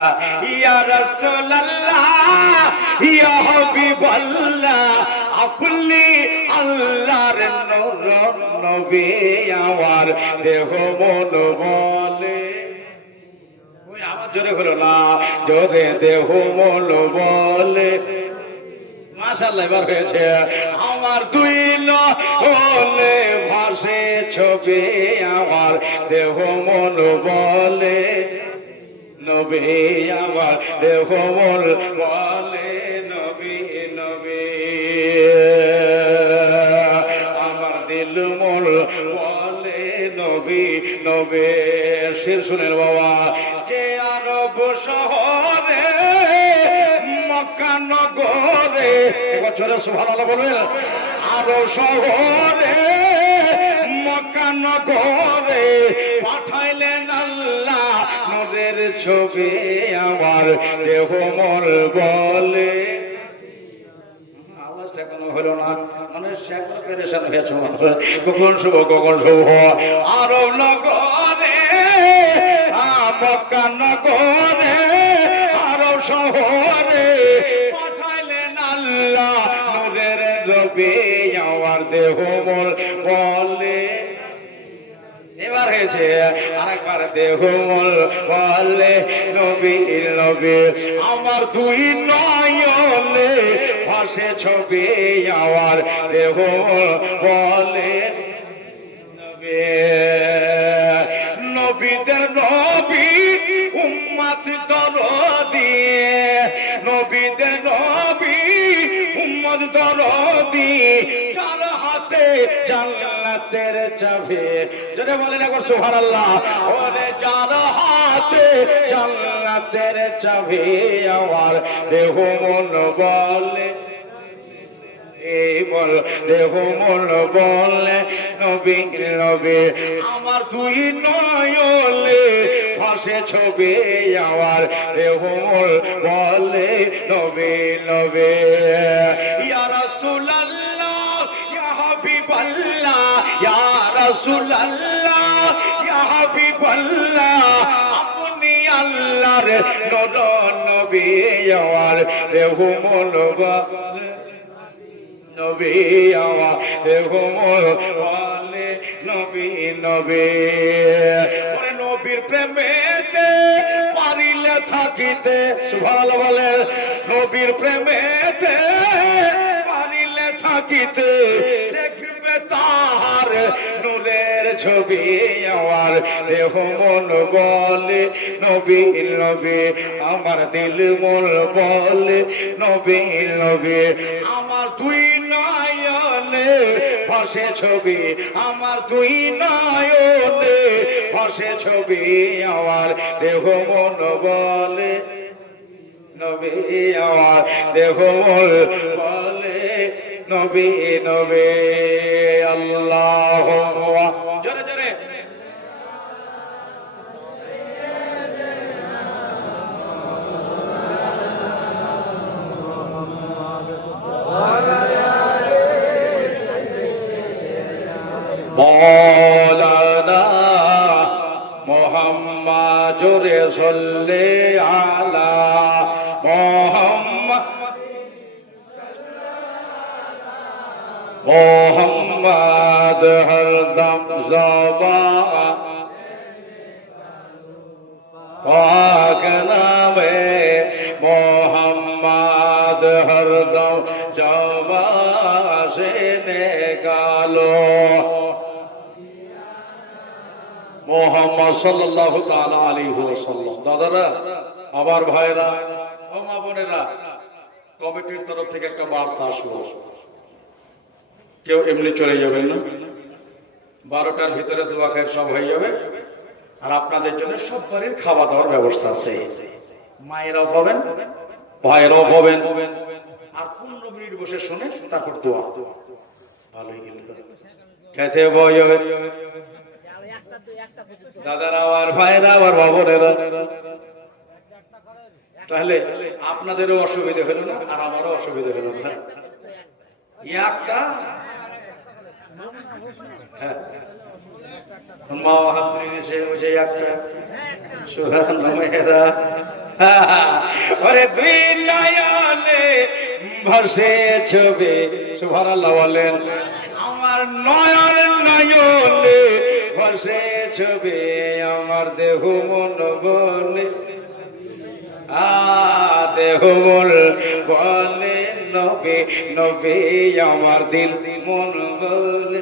ইয়া রাসূলুল্লাহ ইয়া হাবিবাল্লাহ আপনি আল্লাহর নূর নবী আমার দেহ মন বলে ওই আওয়াজ জোরে হলো না জোরে দেহ মন বলে মাশাআল্লাহ এবার হয়েছে আমার দুই হলে ভাসে ছবি আমার দেহ মন বলে নবী আমার দেহ মন বলে নবী নবী আমার দিল মন বলে নবী নবী শির শুনেন বাবা যে আরব শহরে মক্কা নগরে একবার সুবহানাল্লাহ বলবেন আরব শহরে মক্কা নগরে পাঠাইলেন আল্লাহ নূরের ছবি আমার দেহ মন বলে আওয়াজটা কোনো হলো না মানে সেগুলো পেরেশান হয়েছে কখন শুভ আরব নগরে মক্কা নগরে আরব শহরে পাঠাইলেন আল্লাহ নূরের ছবি আমার দেহ মন বলে এবার হয়েছে আরেকবার দেহ মন বলে নবী নবী আমার দুই নয়নে ভাসে ছবি আমার দেহ মন বলে নবী নবীদের নবী উম্মত দরদি নবীদের নবী উম্মত দরদি চার হাতে জান্নাতের চাবি যদি বলেন একবার সুবহানাল্লাহ ওরে চার হাতে জান্নাতের চাবি আমার দেহ মন বলে এই বল দেহ মন বলে নবী নবী আমার দুই নয়নে ভাসে ছবি আমার দেহ মন বলে নবী নবী ইয়া রাসূলুল্লাহ ইয়া হাবিবাল্লাহ ইয়া রাসূলুল্লাহ ইয়া হাবিবাল্লাহ আপনি আল্লাহর নূর নবী আমার দেহ মন বলে নবী আমার দেহ মন বলে নবী নবী ওরে নবীর প্রেমেতে পারিলে থাকিতে সুবহানাল্লাহ বলে নবীর প্রেমেতে পারিলে থাকিতে দেখবে তাহার নূরের ছবি আমার দেহ মন বলে নবী নবী আমার দিল মন বলে নবী নবী আমার দুই নয়নে ভাসে ছবি আমার দুই নয়নে ভাসে ছবি আমার দেহ মন বলে নবী আমার দেহ মন বলে নবী নবী আল্লাহুম্মা জোরে জোরে মৌলানা মুহাম্মদ জোরে সাল্লি আলা মুহাম্মদ মোহাম্মদ হরদম জবান পাক নামে মোহাম্মদ হরদম জবান সে নিকালো মোহাম্মদ সাল্লাল্লাহু তাআলা আলাইহি ওয়াসাল্লাম দাদারা আমার ভাইরা ও মা বোনেরা কমিটির তরফ থেকে একটা বার্তা আসলো কেউ এমনি চলে যাবেন না 12টার ভিতরে দোয়া খায় সব হয়ে যাবে আর আপনাদের জন্য সব বাড়ির খাওয়া দাওয়ার ব্যবস্থা আছে মায়েরাও পাবেন ভাইরাও পাবেন আর 15 মিনিট বসে শুনে তারপর দোয়া ভালোই গেল খেতে বই যাবে দাদারা আর ভাইরা আর বাবরেরা তাহলে আপনাদেরও অসুবিধা হলো না আর আমারও অসুবিধা হলো না একটা হ্যাঁ মা হাত নিয়ে এসে ওই যে একটা সুহান মেয়েরা ওরে দুই নয়নে ভাসে ছবি, সুবহানাল্লাহ বলেন। আমার নয়ন নয়নে ভাসে ছবি, আমার দেহ মন বলে, দেহ মন বলে নবী নবী, আমার দিল মন বলে